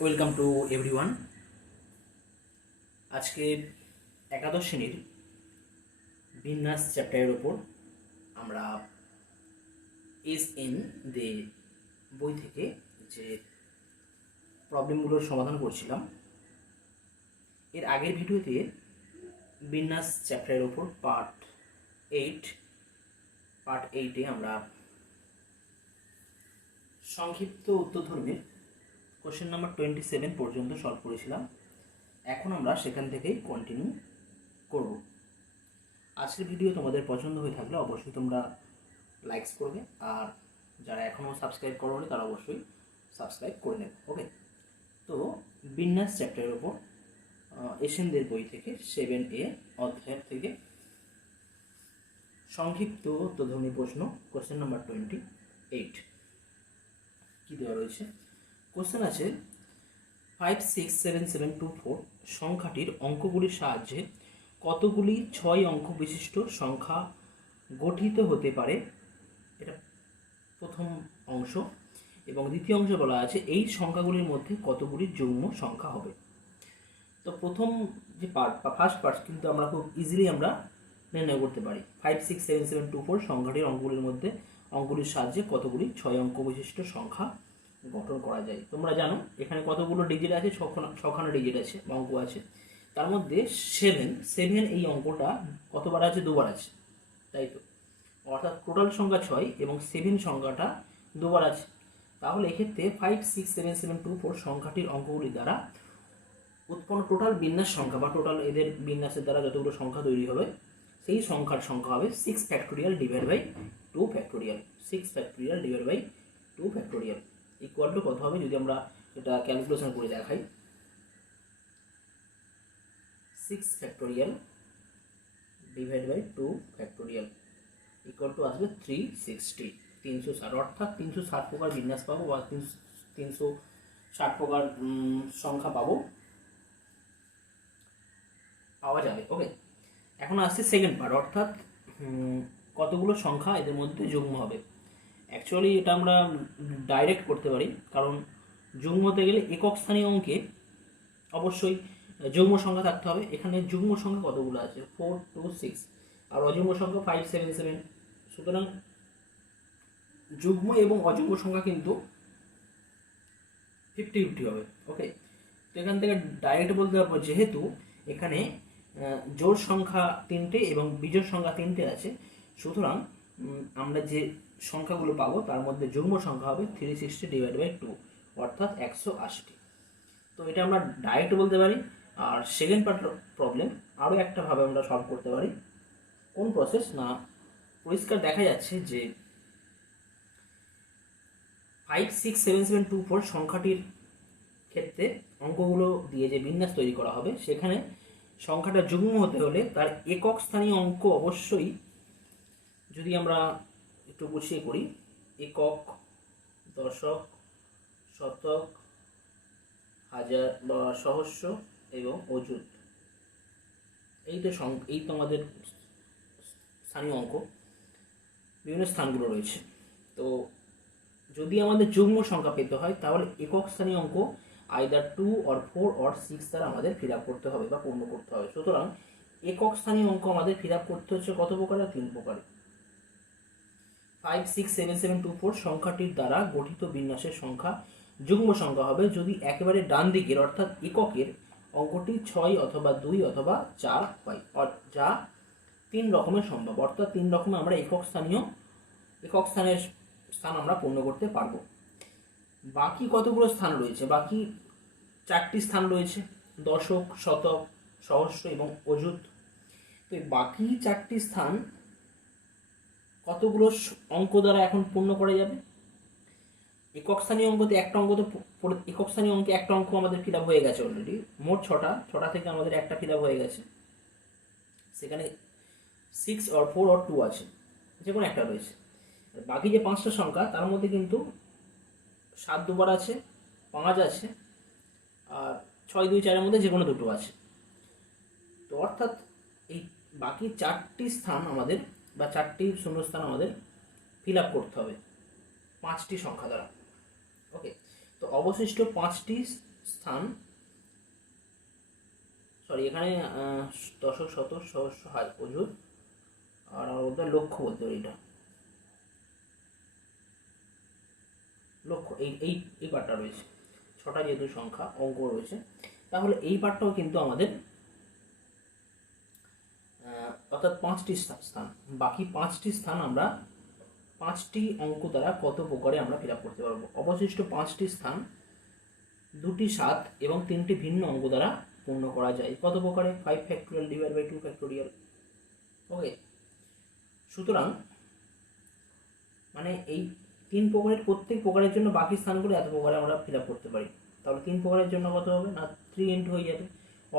Welcome to everyone. আজকে একাদশ শ্রেণীর বিন্যাস চ্যাপ্টারের ওপর আমরা এস.এন. দে বই থেকে যে প্রবলেমগুলোর সমাধান করছিলাম, এর আগের ভিডিওতে বিন্যাস চ্যাপ্টারের ওপর পার্ট 8-এ আমরা সংক্ষিপ্ত উত্তরধর্মীর কোশ্চেন নাম্বার 27 পর্যন্ত সলভ করেছিলাম। এখন আমরা সেখান থেকেই কন্টিনিউ করব। আজকের ভিডিও তোমাদের পছন্দ হয়ে থাকলে অবশ্যই তোমরা লাইকস করবে, আর যারা এখনও সাবস্ক্রাইব করোনি তারা অবশ্যই সাবস্ক্রাইব করে নেবে। ওকে, তো বিন্যাস চ্যাপ্টারের ওপর এস.এন. বই থেকে 7A অধ্যায় থেকে সংক্ষিপ্ত উত্তরধর্মী প্রশ্ন কোশ্চেন নাম্বার 28 কি দেওয়া রয়েছে। কোশ্চেন আছে 567724 সংখ্যাটির অঙ্কগুলির সাহায্যে কতগুলি 6 অঙ্ক বিশিষ্ট সংখ্যা গঠিত হতে পারে। এটা প্রথম অংশ, এবং দ্বিতীয় অংশে বলা আছে এই সংখ্যাগুলির মধ্যে কতগুলি যুগ্ম সংখ্যা হবে। তো প্রথম যে পার্ট বা ফার্স্ট পার্ট কিন্তু আমরা খুব ইজিলি আমরা নির্ণয় করতে পারি। 567724 সংখ্যাটির অঙ্কগুলির মধ্যে অঙ্কগুলির সাহায্যে কতগুলি 6 অঙ্ক বিশিষ্ট সংখ্যা গঠন করা যায়। তোমরা জানো এখানে কতগুলো ডিজিট আছে, ছখানা ডিজিট আছে, অঙ্ক আছে। তার মধ্যে 7 এই অঙ্কটা কতবার আছে? দুবার আছে, তাই তো। অর্থাৎ টোটাল সংখ্যা 6 এবং 7 সংখ্যাটা দুবার আছে। তাহলে এক্ষেত্রে 567724 সংখ্যাটির অঙ্কগুলি দ্বারা উৎপন্ন টোটাল বিন্যাস সংখ্যা বা টোটাল এদের বিন্যাসের দ্বারা যতগুলো সংখ্যা তৈরি হবে সেই সংখ্যার সংখ্যা হবে 6 factorial divide by 2 factorial. 6 factorial divide by 2 factorial equal to কত হবে? যদি আমরা এটা ক্যালকুলেশন করে দেখাই, 6 factorial divide by 2 factorial equal to আসবে 360, 360। অর্থাৎ 360 প্রকার বিন্যাস পাবো বা 360 প্রকার সংখ্যা পাওয়া যাবে। ওকে, এখন আসছে সেকেন্ড পার্ট, অর্থাৎ কতগুলো সংখ্যা এদের মধ্যে যুগ্ম হবে। অ্যাকচুয়ালি এটা আমরা ডাইরেক্ট করতে পারি, কারণ যুগ্ম হতে গেলে একক স্থানীয় অঙ্কে অবশ্যই যুগ্ম সংখ্যা থাকতে হবে। এখানে যুগ্ম সংখ্যা কতগুলো আছে? 4, 2, 6, আর অযুগ্ম সংখ্যা 5, 7, 7। সুতরাং যুগ্ম এবং অযুগ্ম সংখ্যা কিন্তু 50-50 হবে। ওকে, তো এখান থেকে ডাইরেক্ট বলতে পারবো যেহেতু এখানে জোড় সংখ্যা 3টে এবং বিজোড় সংখ্যা 3টে আছে, সুতরাং আমরা যে সংখ্যাগুলো পাবো তার মধ্যে যুগ্ম সংখ্যা হবে 360 ডিভাইড বাই 2, অর্থাৎ 180। তো এটা আমরা ডাইরেক্ট বলতে পারি। আর সেকেন্ড পার্ট প্রবলেম আরও একটা ভাবে আমরা সলভ করতে পারি। কোন প্রসেস না, পরিষ্কার দেখা যাচ্ছে যে 567724 সংখ্যাটির ক্ষেত্রে অঙ্কগুলো দিয়ে যে বিন্যাস তৈরি করা হবে সেখানে সংখ্যাটা যুগ্ম হতে হলে তার একক স্থানীয় অঙ্ক অবশ্যই, যদি আমরা একটু গুছিয়ে করি, একক, দশক, শতক, হাজার বা সহস্র এবং অযুত, এই তো আমাদের স্থানীয় অঙ্ক, বিভিন্ন স্থানগুলো রয়েছে। তো যদি আমাদের যুগ্ম সংখ্যা পেতে হয় তাহলে একক স্থানীয় অঙ্ক আইদার 2 or 4 or 6 দ্বারা আমাদের ফিল আপ করতে হবে বা পূর্ণ করতে হবে। সুতরাং একক স্থানীয় অঙ্ক আমাদের ফিল আপ করতে হচ্ছে কত প্রকারে? 3 প্রকারে। 567724 সংখ্যাটির দ্বারা গঠিত বিন্যাসের সংখ্যা যুগ্ম সংখ্যা হবে যদি একেবারে ডান দিকের অর্থাৎ এককের অঙ্কটি 6 অথবা 2 অথবা 4 হয়, যা 3 রকমের সম্ভব। অর্থাৎ 3 রকমের আমরা একক স্থানের স্থান আমরা পূর্ণ করতে পারবো। বাকি কতগুলো স্থান রয়েছে? বাকি 4টি স্থান রয়েছে, দশক, শতক, সহস্র এবং অযুত। তো এই বাকি 4টি স্থান কতগুলো অঙ্ক দ্বারা এখন পূর্ণ করা যাবে? একক স্থানীয় অঙ্কতে একটা অঙ্ক তো একক স্থানীয় অঙ্কে একটা অঙ্ক আমাদের ফিল আপ হয়ে গেছে অলরেডি। মোট 6টা থেকে আমাদের একটা ফিল আপ হয়ে গেছে। সেখানে 6 or 4 or 2 আছে, যে কোনো একটা রয়েছে। বাকি যে 5টা সংখ্যা তার মধ্যে কিন্তু 7 দুবার আছে, 5 আছে, আর 6, 2, 4-এর মধ্যে যে কোনো দুটো আছে। তো অর্থাৎ এই বাকি 4টি স্থান আমাদের বা 4টি শূন্যস্থান আমাদের ফিল আপ করতে হবে 5টি সংখ্যা দ্বারা। ওকে, তো অবশিষ্ট 5টি স্থান, সরি এখানে দশক, শতক, সহস্র, অযুত, আর আমার বলতে লক্ষ্য বলতে পারি, এটা লক্ষ্য, এই এই এই পার্টটা রয়েছে। ছটা যেহেতু সংখ্যা অঙ্ক রয়েছে, তাহলে এই পার্টটাও কিন্তু আমাদের অর্থাৎ 5টি স্থান, বাকি 5টি স্থান আমরা 5টি অঙ্ক দ্বারা কত প্রকারে আমরা ফিল আপ করতে পারবো। অবশিষ্ট 5টি স্থান 2টি 7 এবং 3টি ভিন্ন অঙ্ক দ্বারা পূর্ণ করা যায়। কত প্রকারে? 5 ফ্যাক্টোরিয়াল ডিভাইড বাই 2 ফ্যাক্টোরিয়াল। ওকে, সুতরাং মানে এই 3 প্রকারের প্রত্যেক প্রকারের জন্য বাকি স্থানগুলো এত প্রকারে আমরা ফিল আপ করতে পারি। তাহলে 3 প্রকারের জন্য কত হবে না 3 ইন্টু হয়ে যাবে,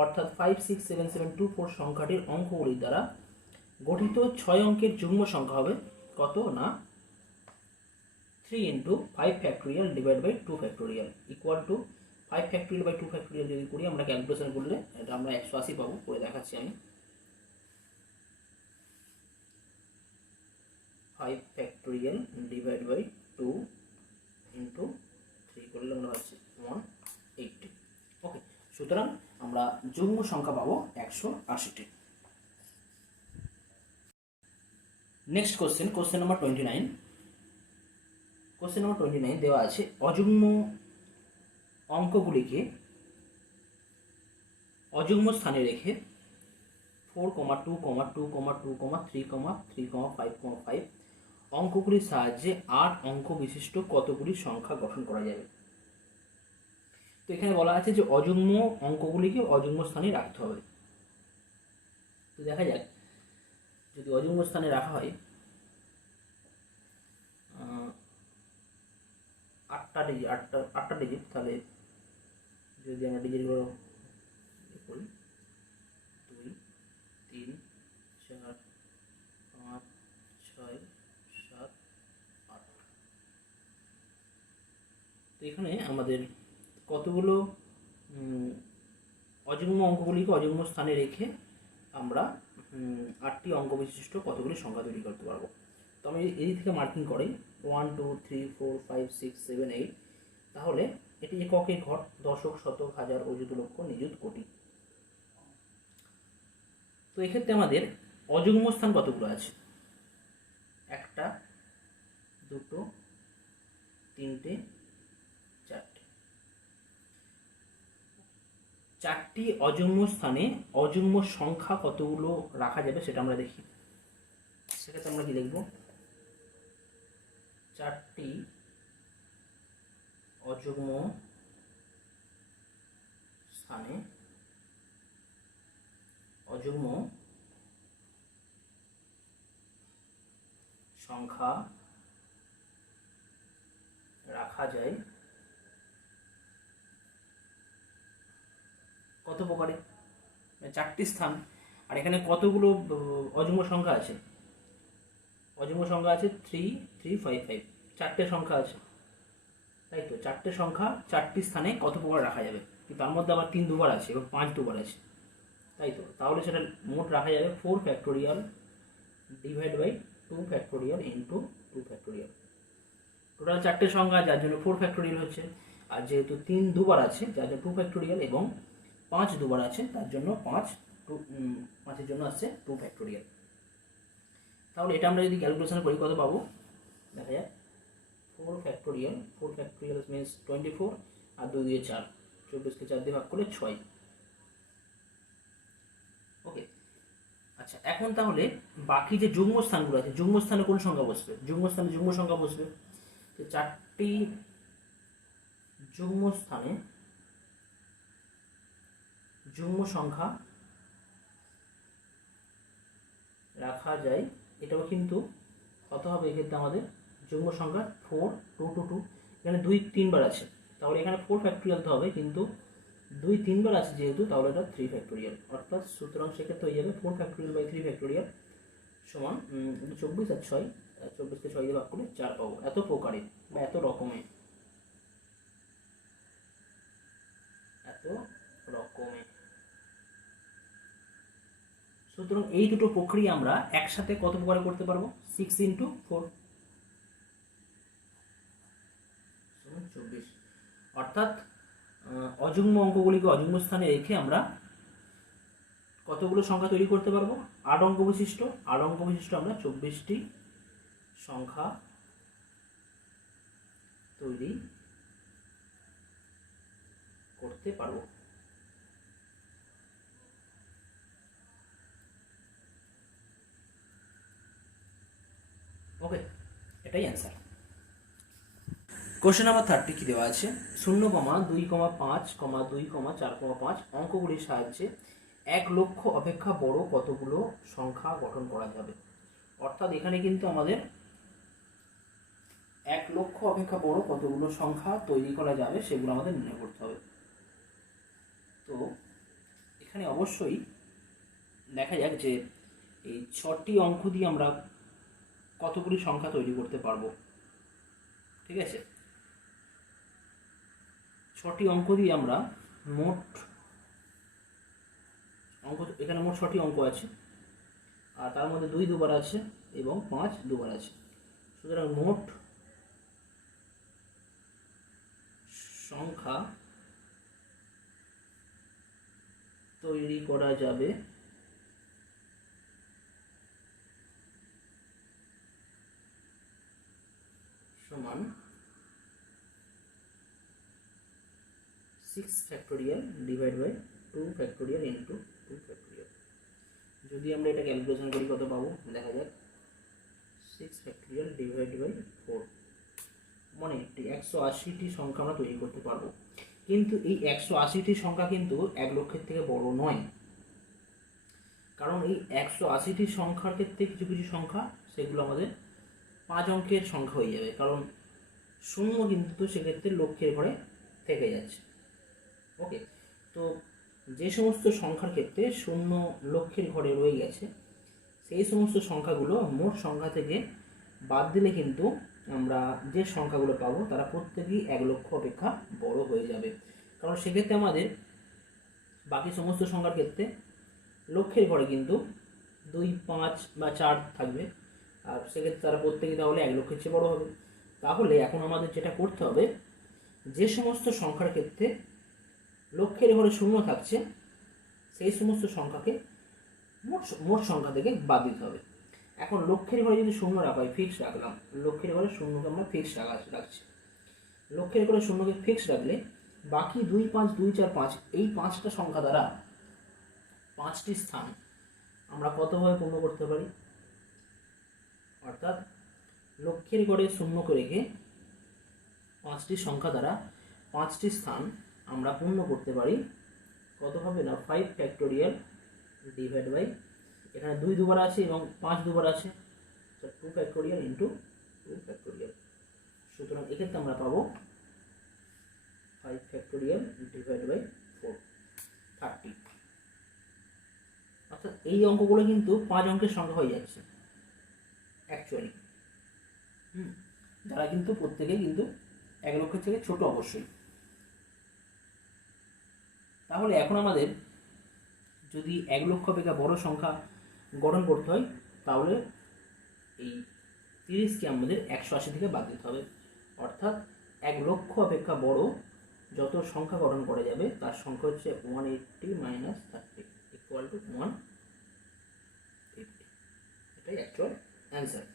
অর্থাৎ 5 6 7 7 2 4 সংখ্যাটির অঙ্কগুলির দ্বারা গঠিত 6 অঙ্কের যুগ্ম সংখ্যা হবে কত না 3 into 5 factorial divide by 2 factorial equal to 5 factorial by 2 factorial যদি করি আমরা ক্যালকুলেশন করলে এটা আমরা 180 পাবো। করে দেখাচ্ছি আমি। 5 ফ্যাক্টোরিয়াল ডিভাইড বাই 2 ইন্টু 3 করলে আমরা পাচ্ছি 180। ওকে, সুতরাং আমরা যুগ্ম সংখ্যা পাবো 180টি। Next question, question number 29। Question number 29 দেওয়া আছে অযুগ্ম অঙ্কগুলিকে অযুগ্ম স্থানে রেখে 4, 2, 2, 2, 3, 3, 5, 5 অঙ্কগুলির সাহায্যে 8 অঙ্ক বিশিষ্ট কতগুলি সংখ্যা গঠন করা যাবে। তো এখানে বলা আছে যে অযুগ্ম অঙ্কগুলিকে অযুগ্ম স্থানে রাখতে হবে। তো দেখা যাক, যদি অযুগ্ম স্থানে রাখা হয় 8টা ডিজিট, তাহলে যদি আমরা ডিজিটগুলো করি 2, 3, 4, 5, 6, 7, 8। তো এখানে আমাদের কতগুলো অযুগ্ম অঙ্কগুলিকে অযুগ্ম স্থানে রেখে আমরা 8টি অঙ্ক বিশিষ্ট কতগুলি সংখ্যা তৈরি করতে পারবো। তো আমি এই থেকে মার্কিং করি 1 2 3 4 5 6 7 8। তাহলে এটি এককে ঘর, দশক, শতক, হাজার, অযুত, লক্ষ, নিযুত, কোটি। তো এক্ষেত্রে আমাদের অযুগ্ম স্থান কতগুলো আছে? 1টা, 2টো, 3টে, 4টে। 4টি অযুগ্ম স্থানে অযুগ্ম সংখ্যা কতগুলো রাখা যাবে সেটা আমরা দেখি। সেক্ষেত্রে আমরা কি লিখব? 4টি অযুগ্ম স্থানে অযুগ্ম সংখ্যা রাখা যায় কত প্রকারে? 4টি স্থান, আর এখানে কতগুলো অযুগ্ম সংখ্যা আছে? অযুগ্ম সংখ্যা আছে 3 3 5 5, 4টে সংখ্যা আছে, তাই তো। 4টে সংখ্যা 4টি স্থানে কত প্রকার রাখা যাবে? কিন্তু তার মধ্যে আবার 3 দুবার আছে এবং 5 দুবার আছে, তাই তো। তাহলে সেটা মোট রাখা যাবে 4 factorial divide by 2 factorial into 2 factorial. Total 4টে সংখ্যা, যার জন্য 4 ফ্যাক্টোরিয়াল হচ্ছে। আর যেহেতু 3 দুবার আছে যার জন্য 2 ফ্যাক্টোরিয়াল, এবং 5 দুবার আছে তার জন্য 5 এর জন্য আসছে 2 ফ্যাক্টোরিয়াল। তাহলে এটা আমরা যদি ক্যালকুলেশন করি কত পাবো? দেখা যায় 4 ফ্যাক্টোরিয়াল মিনস 24, আর 2 দিয়ে 4, 24কে 4 দিয়ে ভাগ করলে 6। ওকে, আচ্ছা এখন তাহলে বাকি যে যুগ্ম স্থানগুলো আছে, যুগ্ম স্থানে কোন সংখ্যা বসবে? যুগ্ম স্থানে যুগ্ম সংখ্যা বসবে। তো 4টি যুগ্ম স্থানে যুগ্ম সংখ্যা রাখা যায়। এটাও কিন্তু কত হবে এক্ষেত্রে আমাদের? যুগ্ম সংখ্যা 4 2 2 2, এখানে 2 3 বার আছে, তাহলে এখানে 4 ফ্যাক্টোরিয়াল তো হবে, কিন্তু 2 3 বার আছে যেহেতু, তাহলে এটা 3 ফ্যাক্টোরিয়াল। অর্থাৎ সুতরাং সেক্ষেত্রে হয়ে যাবে 4 ফ্যাক্টোরিয়াল বাই 3 ফ্যাক্টোরিয়াল সমান 24 আর 6, 24কে 6 দিয়ে ভাগ করলে 4 পাবো। এত প্রকারে বা এত রকমে সুতরাং এই দুটো প্রক্রিয়া আমরা একসাথে কত প্রকারে করতে পারবো? 6 ইন্টু 4 24, অর্থাৎ অযুগ্ম অঙ্কগুলিকে অযুগ্ম স্থানে রেখে আমরা কতগুলো সংখ্যা তৈরি করতে পারবো? 8 অঙ্ক বিশিষ্ট। 8 অঙ্ক বিশিষ্ট আমরা 24টি সংখ্যা তৈরি করতে পারবো। ওকে, এটাই অ্যান্সার। কোশ্চেন নাম্বার 30 কি দেওয়া আছে? 0,2,5,2,4,5 অঙ্কগুলির সাহায্যে 1 লক্ষ অপেক্ষা বড় কতগুলো সংখ্যা গঠন করা যাবে। অর্থাৎ এখানে কিন্তু আমাদের 1 লক্ষ অপেক্ষা বড় কতগুলো সংখ্যা তৈরি করা যাবে সেগুলো আমাদের নির্ণয় করতে হবে। তো এখানে অবশ্যই দেখা যাক যে এই 6টি অঙ্ক দিয়ে আমরা কতগুলি সংখ্যা তৈরি করতে পারবো। ঠিক আছে, 6টি অঙ্ক দিয়ে আমরা মোট অঙ্ক, এখানে মোট 6টি অঙ্ক আছে, আর তার মধ্যে 2 দুবার আছে এবং 5 দুবার আছে। সুতরাং মোট সংখ্যা তৈরি করা যাবে সমান 6 factorial divide by 2 factorial into 2 factorial. যদি আমরা এটা ক্যালকুলেশন করি কত পাবো দেখা যাক। 6 ফ্যাক্টোরিয়াল ডিভাইড বাই 4 মানে 180টি সংখ্যা আমরা তৈরি করতে পারবো। কিন্তু এই 180টি সংখ্যা কিন্তু 1 লক্ষের থেকে বড় নয়, কারণ এই 180টি সংখ্যার ক্ষেত্রে কিছু কিছু সংখ্যা সেগুলো আমাদের 5 অঙ্কের সংখ্যা হয়ে যাবে, কারণ শূন্য কিন্তু সেক্ষেত্রে লক্ষের ঘরে থেকে যাচ্ছে। ওকে, তো যে সমস্ত সংখ্যার ক্ষেত্রে শূন্য লক্ষের ঘরে রয়ে গেছে সেই সমস্ত সংখ্যাগুলো মোট সংখ্যা থেকে বাদ দিলে কিন্তু আমরা যে সংখ্যাগুলো পাবো তারা প্রত্যেকেই 1 লক্ষ অপেক্ষা বড় হয়ে যাবে। কারণ সেক্ষেত্রে আমাদের বাকি সমস্ত সংখ্যার ক্ষেত্রে লক্ষের ঘরে কিন্তু 2, 5 বা 4 থাকবে, আর সেক্ষেত্রে তারা প্রত্যেকেই তাহলে 1 লক্ষের চেয়ে বড় হবে। তাহলে এখন আমাদের যেটা করতে হবে, যে সমস্ত সংখ্যার ক্ষেত্রে লক্ষের ঘরে শূন্য থাকছে সেই সমস্ত সংখ্যাকে মোট সংখ্যা থেকে বাদ দিতে হবে। এখন লক্ষের ঘরে যদি শূন্য রাখা হয়, ফিক্স রাখলাম, লক্ষের ঘরে শূন্যকে আমরা ফিক্স রাখছি। লক্ষের ঘরে শূন্যকে ফিক্স রাখলে বাকি 2, 5, 2, 4, 5 এই 5টা সংখ্যা দ্বারা 5টি স্থান আমরা কতভাবে পূর্ণ করতে পারি? অর্থাৎ লক্ষের ঘরে শূন্যকে রেখে 5টি সংখ্যা দ্বারা 5টি স্থান আমরা পূর্ণ করতে পারি কতভাবে না 5 ফ্যাক্টোরিয়াল ডিভাইড বাই, এখানে 2 দুবার আছে এবং 5 দুবার আছে, 2 ফ্যাক্টোরিয়াল ইন্টু 2 ফ্যাক্টোরিয়াল। সুতরাং এক্ষেত্রে আমরা পাবো 5 ফ্যাক্টোরিয়াল ডিভাইড বাই 4, 30। অর্থাৎ এই অঙ্কগুলো কিন্তু 5 অঙ্কের সংখ্যা হয়ে যাচ্ছে অ্যাকচুয়ালি, যারা কিন্তু প্রত্যেকে কিন্তু 1 লক্ষের থেকে ছোট অবশ্যই। তাহলে এখন আমাদের যদি 1 লক্ষ অপেক্ষা বড় সংখ্যা গঠন করতে হয় তাহলে এই 30কে আমাদের 180 থেকে বাদ দিতে হবে। অর্থাৎ 1 লক্ষ অপেক্ষা বড় যত সংখ্যা গঠন করা যাবে তার সংখ্যা হচ্ছে 180 মাইনাস 30 ইকুয়াল টু 150। এটাই actual answer.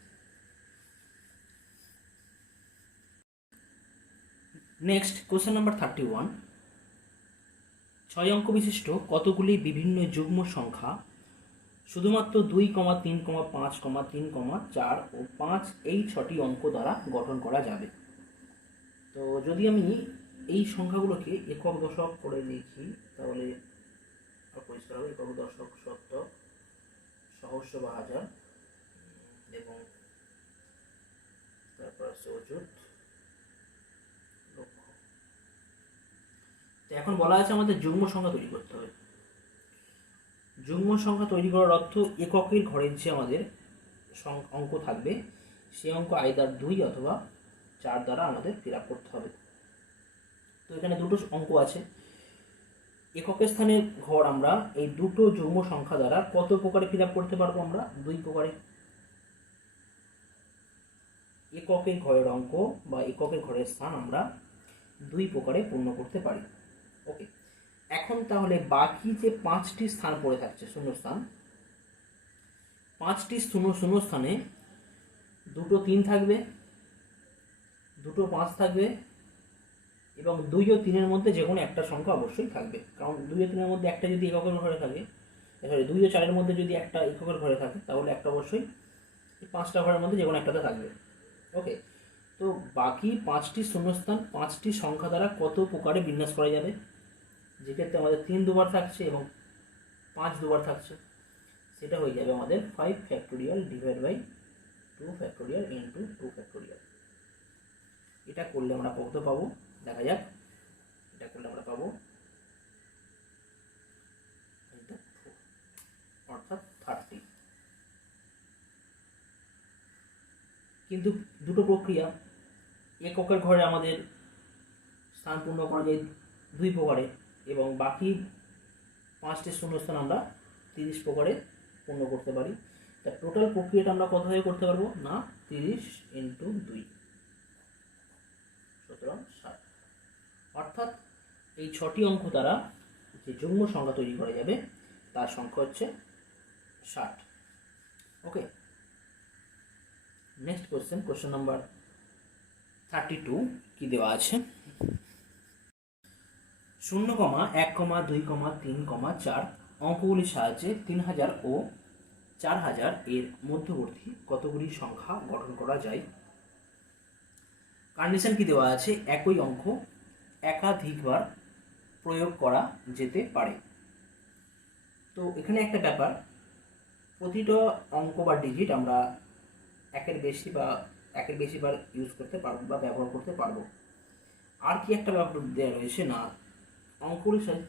Next question number 31, 6 অঙ্ক বিশিষ্ট কতগুলি বিভিন্ন যুগ্ম সংখ্যা শুধুমাত্র 2, 3, 5, 3, 4 ও 5 এই 6টি অঙ্ক দ্বারা গঠন করা যাবে। তো যদি আমি এই সংখ্যাগুলোকে একক দশক করে লিখি তাহলে পরিষ্কার হবে। একক দশক, শতক, সহস্র বা হাজার, এবং তারপর আছে অযুত, লক্ষ। তো এখন বলা আছে আমাদের যুগ্ম সংখ্যা তৈরি করতে হবে। যুগ্ম সংখ্যা তৈরি করার অর্থ এককের ঘরের যে আমাদের অঙ্ক থাকবে সেই অঙ্ক আইদার 2 অথবা 4 দ্বারা আমাদের ফিল আপ করতে হবে। তো এখানে দুটো অঙ্ক আছে, এককের স্থানের ঘর আমরা এই দুটো যুগ্ম সংখ্যা দ্বারা কত প্রকারে ফিল আপ করতে পারবো? আমরা 2 প্রকারে। এককের ঘরের অঙ্ক বা এককের ঘরের স্থান আমরা 2 প্রকারে পূর্ণ করতে পারি। ওকে, এখন তাহলে বাকি যে 5টি স্থান পড়ে থাকছে শূন্যস্থান, 5টি শূন্যস্থানে দুটো 3 থাকবে, দুটো 5 থাকবে এবং 2 ও 3-এর মধ্যে যে কোনো একটা সংখ্যা অবশ্যই থাকবে। কারণ 2 ও 3-এর মধ্যে একটা যদি এককের ঘরে থাকে, সরি 2 ও 4-এর মধ্যে যদি একটা এককের ঘরে থাকে, তাহলে একটা অবশ্যই এই 5টা ঘরের মধ্যে যে কোনো একটাতে থাকবে। ওকে, তো বাকি 5টি শূন্যস্থান 5টি সংখ্যা দ্বারা কত প্রকারে বিন্যাস করা যাবে, যেক্ষেত্রে আমাদের 3 দুবার থাকছে এবং 5 দুবার থাকছে, সেটা হয়ে যাবে আমাদের 5 factorial divide by 2 factorial into 2 factorial. এটা করলে আমরা কত পাবো দেখা যাক। এটা করলে আমরা পাবো অর্থাৎ 30। কিন্তু দুটো প্রক্রিয়া, এককের ঘরে আমাদের স্থান পূর্ণ করা যায় 2 প্রকারে এবং বাকি 5টি শূন্যস্থান আমরা 30 প্রকারে পূর্ণ করতে পারি। তা টোটাল প্রক্রিয়াটা আমরা কতভাবে করতে পারবো না 30 ইন্টু 2 সুতরাং 60। অর্থাৎ এই 6টি অঙ্ক দ্বারা যে যুগ্ম সংখ্যা তৈরি করা যাবে তার সংখ্যা হচ্ছে 60। ওকে, নেক্সট কোশ্চেন নাম্বার 32 কি দেওয়া আছে, 0,1,2,3,4 অঙ্কগুলির সাহায্যে 3000 ও 4000 এর মধ্যবর্তী কতগুলি সংখ্যা গঠন করা যায়। কন্ডিশন কি দেওয়া আছে, একই অঙ্ক একাধিকবার প্রয়োগ করা যেতে পারে। তো এখানে একটা ব্যাপার, প্রতিটা অঙ্ক বা ডিজিট আমরা একের বেশিবার ইউজ করতে পারবো বা ব্যবহার করতে পারবো। আর কি একটা ব্যাপার দেওয়া রয়েছে না, অঙ্কগুলির সাথে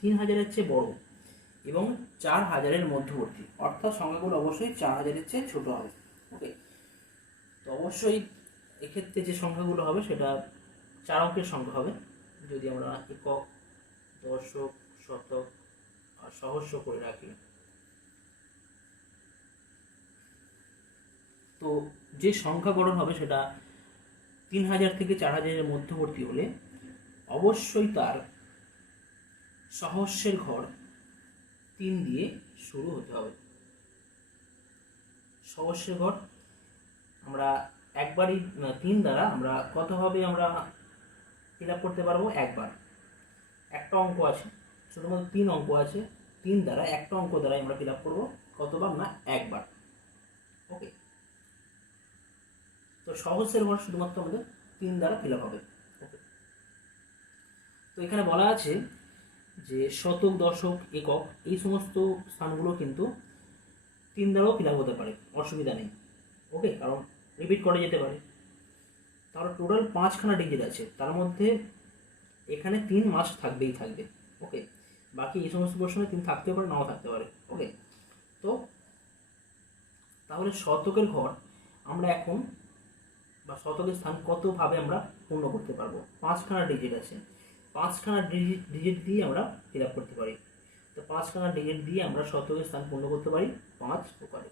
3000-এর চেয়ে বড় এবং 4000-এর মধ্যবর্তী, অর্থাৎ সংখ্যাগুলো অবশ্যই 4000-এর চেয়ে ছোট হবে। ওকে, তো অবশ্যই এক্ষেত্রে যে সংখ্যাগুলো হবে সেটা 4 অঙ্কের সংখ্যা হবে। যদি আমরা একক, দশক, শতক আর সহস্র করে রাখি, তো যে সংখ্যা গঠন হবে সেটা 3000 থেকে 4000-এর মধ্যবর্তী হলে অবশ্যই তার সহস্রের ঘর 3 দিয়ে শুরু হতে হবে। সহস্রের ঘর আমরা একবারই 3 দ্বারা আমরা কতভাবে আমরা ফিল আপ করতে পারবো, একবার। একটা অঙ্ক আছে, শুধুমাত্র 3 অঙ্ক আছে, 3 দ্বারা একটা অঙ্ক দ্বারা আমরা ফিল আপ করবো কতবার না একবার। ওকে, তো সহস্রের ঘর শুধুমাত্র আমাদের 3 দ্বারা ফিল আপ হবে। ওকে, তো এখানে বলা আছে যে শতক, দশক, একক এই সমস্ত স্থানগুলো কিন্তু 3 দ্বারাও ফিল আপ হতে পারে, অসুবিধা নেই। ওকে, কারণ রিপিট করা যেতে পারে। তাহলে টোটাল 5খানা ডিজিট আছে, তার মধ্যে এখানে 3 মাস্ট থাকবেই থাকবে। ওকে, বাকি এই সমস্ত প্রশ্নে 3 থাকতেও পারে, নাও থাকতে পারে। ওকে, তো তাহলে শতকের ঘর আমরা এখন বা শতকের স্থান কতভাবে আমরা পূর্ণ করতে পারবো, 5খানা ডিজিট আছে, 5খানা ডিজিট দিয়ে আমরা ফিল আপ করতে পারি। তো 5খানা ডিজিট দিয়ে আমরা শতকের স্থান পূর্ণ করতে পারি 5 প্রকারে।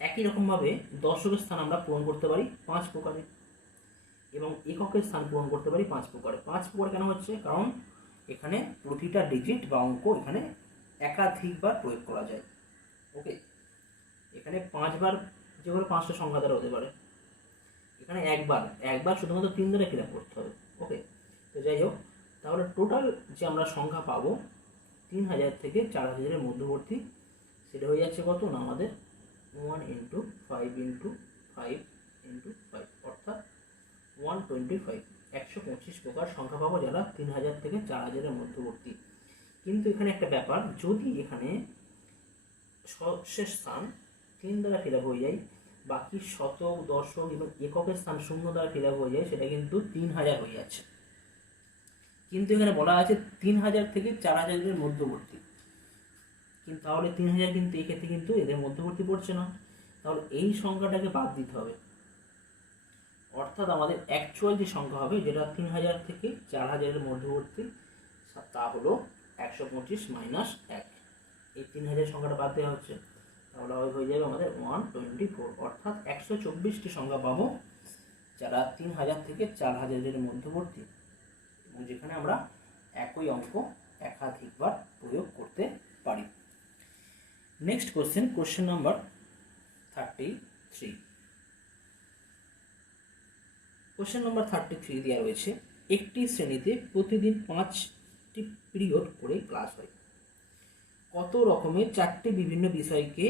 একই রকমভাবে দশকের স্থান আমরা পূরণ করতে পারি 5 প্রকারে এবং এককের স্থান পূরণ করতে পারি 5 প্রকারে। 5 প্রকার কেন হচ্ছে, কারণ এখানে প্রতিটা ডিজিট বা অঙ্ক এখানে একাধিকবার প্রয়োগ করা যায়। ওকে, এখানে 5বার যে করে 5টা সংখ্যা দ্বারা হতে পারে, এখানে একবার শুধুমাত্র 3 দ্বারা ফিল আপ করতে হবে। ওকে, তো যাই হোক, তাহলে টোটাল যে আমরা সংখ্যা পাবো 3000 থেকে 4000-এর মধ্যবর্তী, সেটা হয়ে যাচ্ছে কত না আমাদের 1 × 5 × 5 × 5 অর্থাৎ 125। 125 প্রকার সংখ্যা পাবো যারা 3000 থেকে 4000-এর মধ্যবর্তী। কিন্তু এখানে একটা ব্যাপার, যদি এখানে সহস্রের স্থান 3 দ্বারা ফিল আপ হয়ে যায়, বাকি শতক, দশক এবং এককের স্থান 0 দ্বারা ফিল আপ হয়ে যায়, সেটা কিন্তু 3000 হয়ে যাচ্ছে। কিন্তু এখানে বলা আছে 3000 থেকে 4000-এর মধ্যবর্তী, কিন্তু তাহলে 3000 কিন্তু এক্ষেত্রে কিন্তু এদের মধ্যবর্তী পড়ছে না, তাহলে এই সংখ্যাটাকে বাদ দিতে হবে। অর্থাৎ আমাদের অ্যাকচুয়াল যে সংখ্যা হবে, যেটা 3000 থেকে 4000-এর মধ্যবর্তী, তা হলো 125 - 1। এই 3000 সংখ্যাটা বাদ দেওয়া হচ্ছে, তাহলে হয়ে যাবে আমাদের 124, অর্থাৎ 124টি সংখ্যা পাবো যারা 3000 থেকে 4000-এর মধ্যবর্তী এবং যেখানে আমরা একই অঙ্ক একাধিকবার প্রয়োগ করতে পারি। Next question number 33। Question number 33 দেওয়া রয়েছে, একটি শ্রেণীতে প্রতিদিন 5টি পিরিয়ড করে ক্লাস হয়। কত রকমের 4টি বিভিন্ন বিষয়কে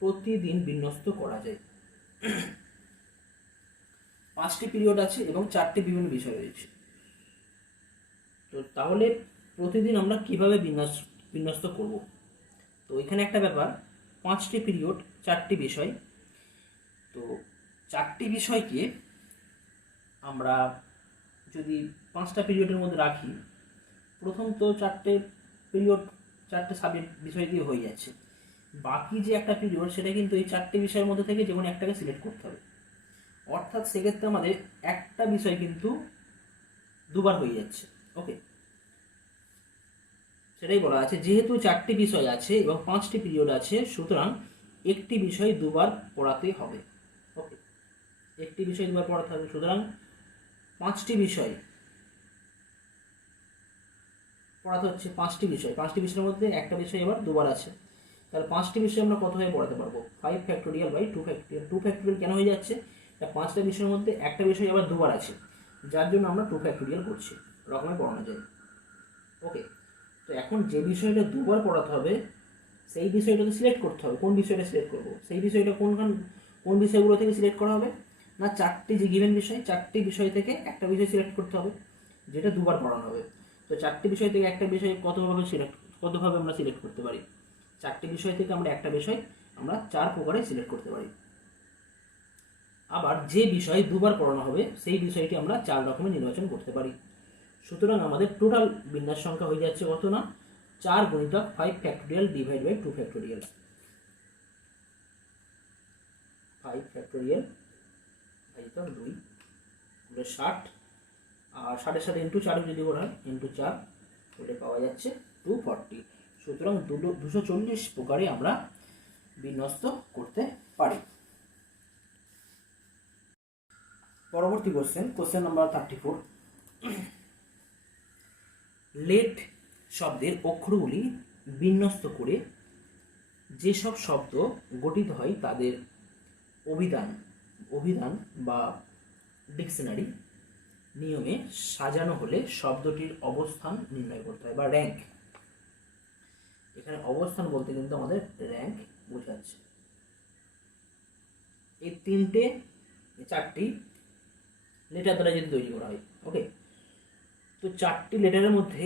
প্রতিদিন বিন্যস্ত করা যায়? 5টি পিরিয়ড আছে এবং 4টি বিভিন্ন বিষয় রয়েছে। তো তাহলে প্রতিদিন আমরা কিভাবে বিন্যস্ত করব? তো এখানে একটা ব্যাপার, 5টি পিরিয়ড 4টি বিষয়। তো 4টি বিষয়কে আমরা যদি 5টা পিরিয়ডের মধ্যে রাখি, প্রথম তো 4টে পিরিয়ড 4টে সাবজেক্ট বিষয় দিয়ে হয়ে যাচ্ছে। বাকি যে একটা পিরিয়ড সেটা কিন্তু এই 4টে বিষয়ের মধ্যে থেকে যে কোনো একটাকে সিলেক্ট করতে হবে। অর্থাৎ সেক্ষেত্রে আমাদের একটা বিষয় কিন্তু দুবার হয়ে যাচ্ছে। ওকে, সেটাই বলা আছে, যেহেতু 4টি বিষয় আছে এবং 5টি পিরিয়ড আছে, সুতরাং একটি বিষয় দুবার পড়াতে হবে। ওকে, একটি বিষয় দুবার পড়াতে হবে, সুতরাং 5টি বিষয় পড়াতে হচ্ছে। 5টি বিষয়ের মধ্যে একটা বিষয় এবার দুবার আছে, তাহলে 5টি বিষয় আমরা কতভাবে পড়াতে পারবো? 5 ফ্যাক্টোরিয়াল বাই 2 ফ্যাক্টোরিয়াল। 2 ফ্যাক্টোরিয়াল কেন হয়ে যাচ্ছে? 5টা বিষয়ের মধ্যে একটা বিষয় আবার দুবার আছে, যার জন্য আমরা 2 ফ্যাক্টোরিয়াল করছি, রকমে পড়ানো যায়। ওকে, তো এখন যে বিষয়টা দুবার পড়াতে হবে সেই বিষয়টা তো সিলেক্ট করতে হবে। কোন বিষয়টা সিলেক্ট করবো? সেই বিষয়টা কোন বিষয়গুলো থেকে সিলেক্ট করা হবে না, 4টি যে গিভেন বিষয়, 4টি বিষয় থেকে একটা বিষয় সিলেক্ট করতে হবে যেটা দুবার পড়ানো হবে। তো 4টি বিষয় থেকে একটা বিষয় কতভাবে আমরা সিলেক্ট করতে পারি? 4টি বিষয় থেকে আমরা একটা বিষয় আমরা 4 প্রকারে সিলেক্ট করতে পারি। আবার যে বিষয় দুবার পড়ানো হবে সেই বিষয়টি আমরা 4 রকমের নির্বাচন করতে পারি। সুতরাং আমাদের টোটাল বিন্যাস সংখ্যা হয়ে যাচ্ছে কত না, 4 গুণিতক 5 factorial divide by 2 factorial. 5 factorial ভাজিতক 2 গুণে 60, আর 60 এর সাথে ইন্টু 4 যদি করা হয় ইন্টু 4 হলে পাওয়া যাচ্ছে 240। সুতরাং 240 প্রকারে আমরা বিন্যস্ত করতে পারি। পরবর্তী কোশ্চেন নাম্বার 34। লেট শব্দের অক্ষরগুলি বিন্যস্ত করে যেসব শব্দ গঠিত হয় তাদের অভিধান বা ডিকশনারি নিয়মে সাজানো হলে শব্দটির অবস্থান নির্ণয় করতে হয় বা র্যাঙ্ক। এখানে অবস্থান বলতে কিন্তু আমাদের র্যাঙ্ক বোঝাচ্ছে। এই 4টি লেটার দ্বারা যদি তৈরি করা হয়। ওকে, তো 4টি লেটারের মধ্যে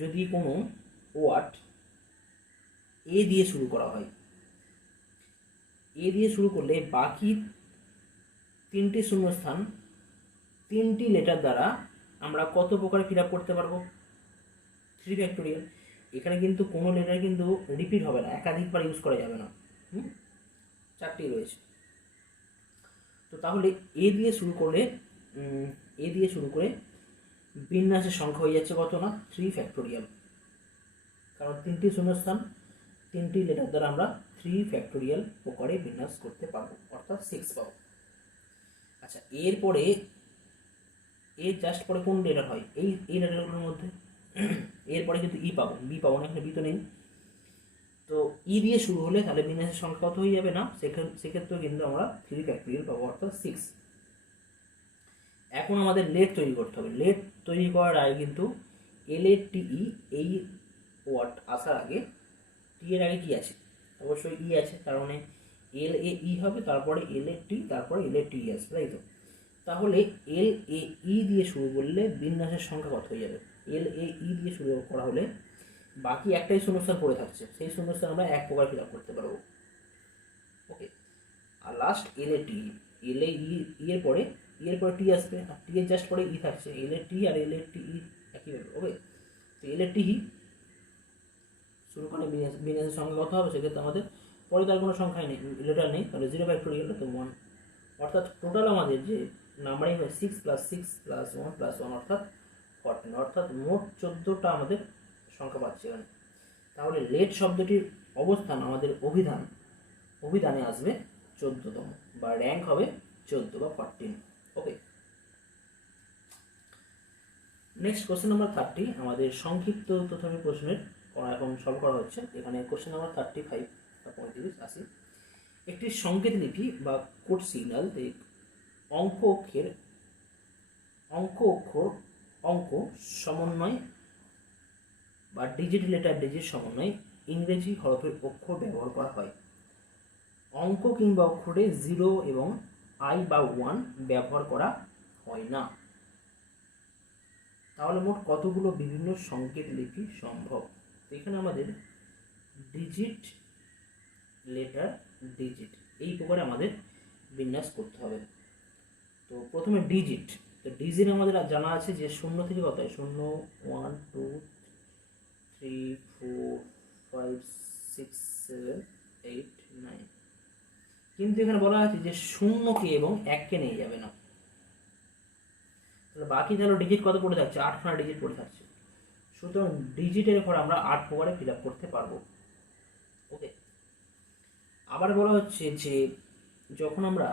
যদি কোনো ওয়ার্ড এ দিয়ে শুরু করা হয়, এ দিয়ে শুরু করলে বাকি 3টি শূন্যস্থান 3টি লেটার দ্বারা আমরা কত প্রকারে ফিল আপ করতে পারবো? 3 ফ্যাক্টোরিয়াল। এখানে কিন্তু কোনো লেটার কিন্তু রিপিট হবে না, একাধিকবার ইউজ করা যাবে না। 4টি রয়েছে। তো তাহলে এ দিয়ে শুরু করে বিন্যাসের সংখ্যা হয়ে যাচ্ছে কত না, 3 ফ্যাক্টোরিয়াল। কারণ 3টি শূন্যস্থান 3টি লেটার দ্বারা আমরা 3 ফ্যাক্টোরিয়াল প্রকারে বিন্যাস করতে পারবো, অর্থাৎ 6 পাবো। আচ্ছা, এরপরে এর জাস্ট পরে কোন লেটার হয়? এই লেটারগুলোর মধ্যে এরপরে কিন্তু ই পাবো, বি পাবো না, এখানে বি তো নেই। তো ই দিয়ে শুরু হলে তাহলে বিন্যাসের সংখ্যা কত হয়ে যাবে না, সেক্ষেত্রে কিন্তু আমরা 3 ফ্যাক্টোরিয়াল পাবো, অর্থাৎ 6। এখন আমাদের লেট তৈরি করতে হবে। লেট তৈরি করার আগে কিন্তু LATE এই ওয়ার্ড আসার আগে টি এর আগে কি আছে? অবশ্যই ই আছে, তার মানে LAE হবে, তারপরে LAT, তারপরে LATE আসবে, তাই তো? তাহলে LAE দিয়ে শুরু করলে বিন্যাসের সংখ্যা কত হয়ে যাবে? LAE দিয়ে শুরু করা হলে বাকি একটাই শূন্যস্থান পড়ে থাকছে, সেই শূন্যস্থান আমরা এক প্রকার ফিল আপ করতে পারবো। ওকে, আর লাস্ট LATE, LAE এর পরে টি আসবে, আর টি এর জাস্ট পরে ই থাকছে, LAT আর LATE একই হবে। ওকে, তো LATE শুরু করে বিন্যাসের সংখ্যা কত হবে? সেক্ষেত্রে আমাদের পরে তার কোনো সংখ্যাই নেই, লেটার নেই, তাহলে 0 ফ্যাক্টোরিয়াল তো 1। অর্থাৎ টোটাল আমাদের যে নাম্বারিং হয় 6 + 6 + 1 + 1 অর্থাৎ 14, অর্থাৎ মোট 14টা আমাদের সংখ্যা পাচ্ছি এখানে। তাহলে লেট শব্দটির অবস্থান আমাদের অভিধানে আসবে 14তম, বা র্যাঙ্ক হবে 14 বা 14। ওকে, নেক্সট কোশ্চেন নাম্বার 30 আমাদের সংক্ষিপ্ত প্রথমে প্রশ্নের এখন সলভ করা হচ্ছে। এখানে কোশ্চেন নাম্বার 35 বা 35 80 একটি সংকেত লিপি বা কোড সিগন্যাল অঙ্ক অক্ষর অঙ্ক সমন্বয় বা ডিজিট লেটার ডিজিট সমন্বয়ে ইংরেজি হরফের অক্ষর ব্যবহার করা হয়। অঙ্ক কিংবা অক্ষরে 0 এবং I বা 1 ব্যবহার করা হয় না। তাহলে মোট কতগুলো বিভিন্ন সংকেত লিপি সম্ভব? এখানে আমাদের ডিজিট লেটার ডিজিট এই প্রকারে আমাদের বিন্যাস করতে হবে। তো প্রথমে ডিজিট, তো ডিজিট আমাদের জানা আছে যে 0 থেকে কত হয়, 0 1 2 3 4 5 6 7 8 9, কিন্তু এখানে বলা আছে যে 0কে এবং 1কে নিয়ে যাবে না। তাহলে বাকি তাহলে ডিজিট কত পড়ে থাকছে, 8খানা ডিজিট পড়ে থাকছে। সুতরাং ডিজিটের পর আমরা 8 প্রকারে ফিল আপ করতে পারবো। ওকে, আবার বলা হচ্ছে যে যখন আমরা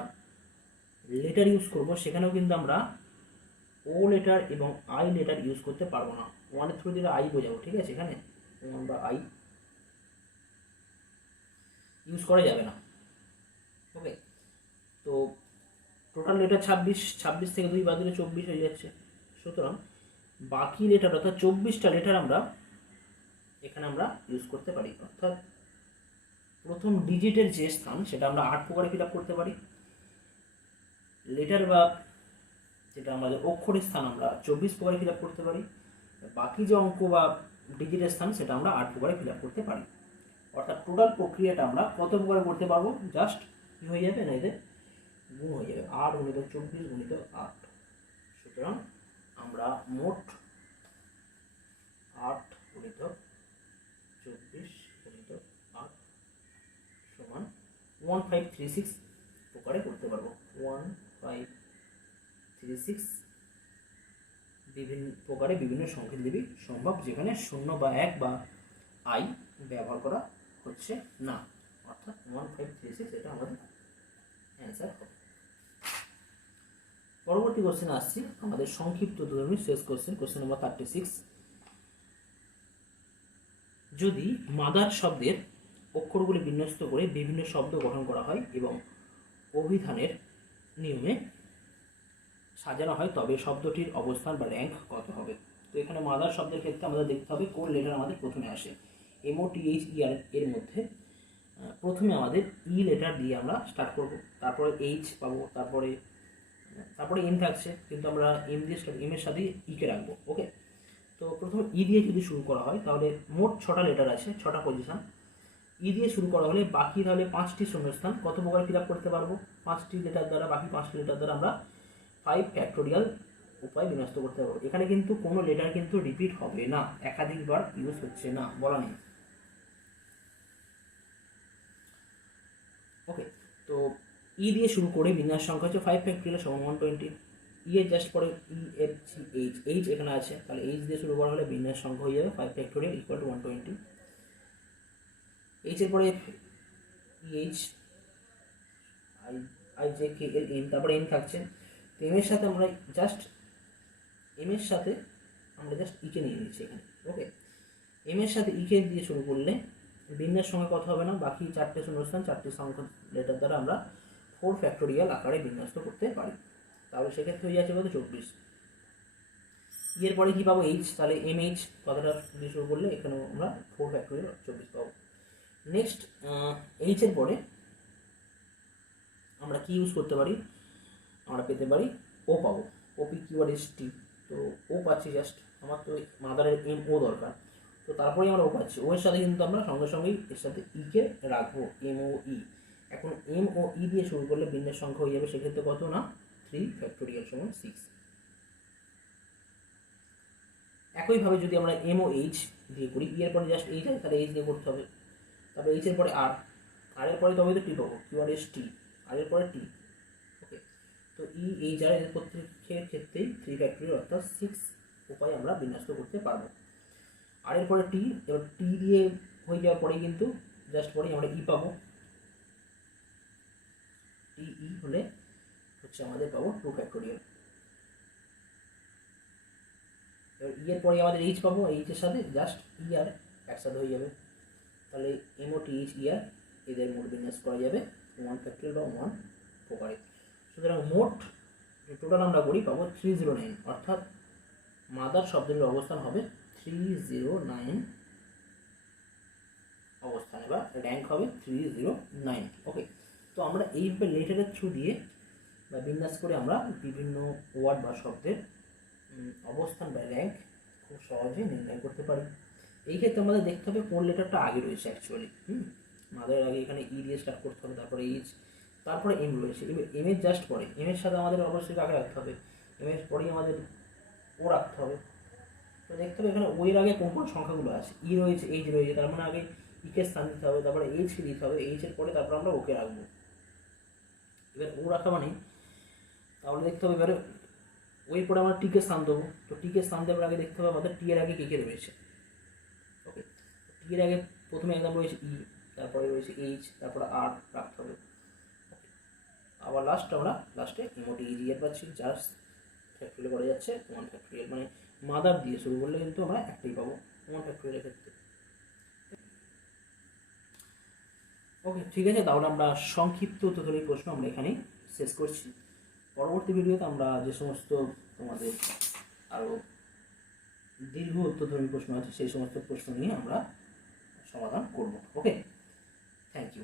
লেটার ইউজ করব সেখানেও কিন্তু আমরা ও লেটার এবং আই লেটার ইউজ করতে পারবো না। 1 থ্রু দিয়ে আই বোঝাবো, ঠিক আছে, এখানে আমরা আই ইউজ করা যাবে না। ওকে, তো টোটাল লেটার 26 থেকে 2 বাদ দিলে 24 হয়ে যাচ্ছে। সুতরাং বাকি লেটার অর্থাৎ 24টা লেটার এখানে আমরা ইউজ করতে পারি। অর্থাৎ প্রথম ডিজিটের যে স্থান সেটা আমরা 8 প্রকারে ফিল আপ করতে পারি। লেটার বা যেটা আমাদের অক্ষরের স্থান আমরা 24 প্রকারে ফিল আপ করতে পারি। বাকি যে অঙ্ক বা ডিজিটের স্থান সেটা আমরা 8 প্রকারে ফিল আপ করতে পারি। অর্থাৎ টোটাল প্রক্রিয়াটা আমরা কত প্রকারে করতে পারবো, জাস্ট কি হয়ে যাবে না, এদের গুণ হয়ে যাবে, 8 গুণিত 24 গুণিত 8। সুতরাং আমরা মোট 8 গুণিত 24 গুণিত 8 সমান 1536 প্রকারে করতে পারবো। 1536 বিভিন্ন প্রকারে বিভিন্ন সংকেত লিপি সম্ভব, যেখানে 0 বা 1 বা আই ব্যবহার করা হচ্ছে না। অর্থাৎ 1536 এটা আমাদের অ্যান্সার হবে। পরবর্তী কোশ্চেন আসছি আমাদের সংক্ষিপ্ত ধর্মী শেষ কোশ্চেন, কোশ্চেন নাম্বার 36। যদি মাদার শব্দের অক্ষরগুলি বিন্যস্ত করে বিভিন্ন শব্দ গঠন করা হয় এবং অভিধানের নিয়মে সাজানো হয় তবে শব্দটির অবস্থান বা র্যাঙ্ক কত হবে? তো এখানে মাদার শব্দের ক্ষেত্রে আমাদের দেখতে হবে কোন লেটার আমাদের প্রথমে আসে। MOTHER এর মধ্যে প্রথমে আমাদের ই লেটার দিয়ে আমরা স্টার্ট করব, তারপরে এইচ পাবো, তারপরে এম থাকছে, কিন্তু আমরা এম এর সাথে ইকে রাখবো। ওকে, তো প্রথমে ই দিয়ে যদি শুরু করা হয় তাহলে মোট 6টা লেটার আছে, 6টা পজিশন। ই দিয়ে শুরু করা হলে বাকি তাহলে 5টি শূন্যস্থান কত প্রকার ফিল আপ করতে পারবো? 5টি লেটার দ্বারা, বাকি 5টি লেটার দ্বারা আমরা 5 ফ্যাক্টোরিয়াল উপায় বিন্যস্ত করতে পারবো। এখানে কিন্তু কোনো লেটার কিন্তু রিপিট হবে না, একাধিকবার ইউজ হচ্ছে না, বলা নেই। ওকে, তো ই দিয়ে শুরু করে বিন্যাস সংখ্যা হচ্ছে 5 ফ্যাক্টোরিয়াল সমান 120। ই এর জাস্ট পরে E F G H, H এখানে আছে, তাহলে এইচ দিয়ে শুরু করা হলে বিন্যাস সংখ্যা হয়ে যাবে 5 ফ্যাক্টোরিয়াল ইকুয়াল টু 120। এইচ এর পরে H I J K L M, তারপরে এম থাকছে। তো এম এর সাথে আমরা জাস্ট ইকে নিয়ে নিচ্ছি এখানে। ওকে, এম এর সাথে ইকে দিয়ে শুরু করলে বিন্যাস সংখ্যা কত হবে না, বাকি 4টে শূন্যস্থান 4টি সংখ্যা লেটার দ্বারা আমরা 4 ফ্যাক্টোরিয়াল আকারে বিন্যস্ত করতে পারি। তাহলে সেক্ষেত্রে হয়ে যাচ্ছে কত, 24। এর পরে কি পাবো, এইচ, তাহলে এম এইচ কথাটা দিয়ে শুরু করলে এখানেও আমরা 4 ফ্যাক্টোরিয়াল 24 পাবো। নেক্সট এইচ এর পরে আমরা কি ইউজ করতে পারি, আমরা পেতে পারি ও পাবো, ওপি কিওয়ার্ড এস টি। তো ও পাচ্ছি, জাস্ট আমার তো মাদারের এম ও দরকার, তো তারপরেই আমরা ও পাচ্ছি। ও এর সাথে কিন্তু আমরা সঙ্গে সঙ্গেই এর সাথে ইকে রাখবো, এম ও ই। এখন এম ও ই দিয়ে শুরু করলে বিন্যাস সংখ্যা হয়ে যাবে সেক্ষেত্রে কত না, 3 ফ্যাক্টোরিয়াল সমান 6। একইভাবে যদি আমরা এম ও এইচ দিয়ে করি, ই এর পরে জাস্ট এইচ আছে, তাহলে এইচ দিয়ে করতে হবে। তারপরে এইচ এর পরে আর, আর এর পরে তবে তো টি পাবো, কিওয়ার্ড এস টি, আর এর পরে টি। ওকে, তো ই এইচ আর এর প্রত্যেকের ক্ষেত্রেই 3 ফ্যাক্টোরিয়াল অর্থাৎ 6 উপায় আমরা বিন্যস্ত করতে পারবো। আর এর পরে টি, এবার টি দিয়ে হয়ে যাওয়ার পরেই কিন্তু জাস্ট পরেই আমরা ই পাবো, টি ই হলে হচ্ছে আমাদের পাবো 2 ফ্যাক্টোরিয়াল। এবার ই এর পরে আমাদের এইচ পাবো, এইচের সাথে জাস্ট ই আর একসাথে হয়ে যাবে, তাহলে এমওটিএইচ ই আর এদের মোট বিন্যাস করা যাবে 1 ফ্যাক্টরিয়াল বা 1 প্রকারে। সুতরাং মোট টোটাল আমরা করি পাবো 309, অর্থাৎ মাদার শব্দের অবস্থান হবে 309 অবস্থানে, বা র্যাঙ্ক হবে 309। ওকে, তো আমরা এইভাবে লেটারের থ্রু দিয়ে বা বিন্যাস করে আমরা বিভিন্ন ওয়ার্ড বা শব্দের অবস্থান বা র্যাঙ্ক খুব সহজেই নির্ণয় করতে পারি। এই ক্ষেত্রে আমাদের দেখতে হবে কোন লেটারটা আগে রয়েছে অ্যাকচুয়ালি। মাদারের আগে এখানে ই দিয়ে স্টার্ট করতে হবে, তারপরে এইচ, তারপরে এম রয়েছে। এম এর জাস্ট পরে, এম এর সাথে আমাদের অবশ্যই আগে রাখতে হবে, এম এর পরেই আমাদের ও রাখতে হবে। তো দেখতে হবে এখানে ও এর আগে কোন কোন সংখ্যাগুলো আছে, ই রয়েছে, এইচ রয়েছে, তার মানে আগে ইকে স্থান দিতে হবে, তারপরে এইচকে দিতে হবে, এইচ এর পরে তারপর আমরা ওকে রাখবো। এবার ও রাখা মানে তাহলে দেখতে হবে এবারে ওই পরে আমরা টিকে স্থান দেবো, তো টিকে স্থান দেওয়ার আগে দেখতে হবে আমাদের টি এর আগে কে কে রয়েছে। ওকে, টি এর আগে প্রথমে একদম রয়েছে ই, তারপরে রয়েছে এইচ, তারপরে আর রাখতে হবে। আবার লাস্টে এমওটিএইচ এর পাচ্ছি, জাস্ট ফ্যাক্টরিয়াল করা যাচ্ছে 1 ফ্যাক্টরিয়াল, মানে মাদার দিয়ে শুরু করলে কিন্তু আমরা একটাই পাবো 1 ফ্যাক্টরিয়ালের ক্ষেত্রে। ওকে, ঠিক আছে, তাহলে আমরা সংক্ষিপ্ত উত্তরধর্মী প্রশ্ন আমরা এখানেই শেষ করছি। পরবর্তী ভিডিওতে আমরা যে সমস্ত তোমাদের আরও দীর্ঘ উত্তরধর্মী প্রশ্ন আছে সেই সমস্ত প্রশ্ন নিয়ে আমরা সমাধান করব। ওকে, থ্যাংক ইউ।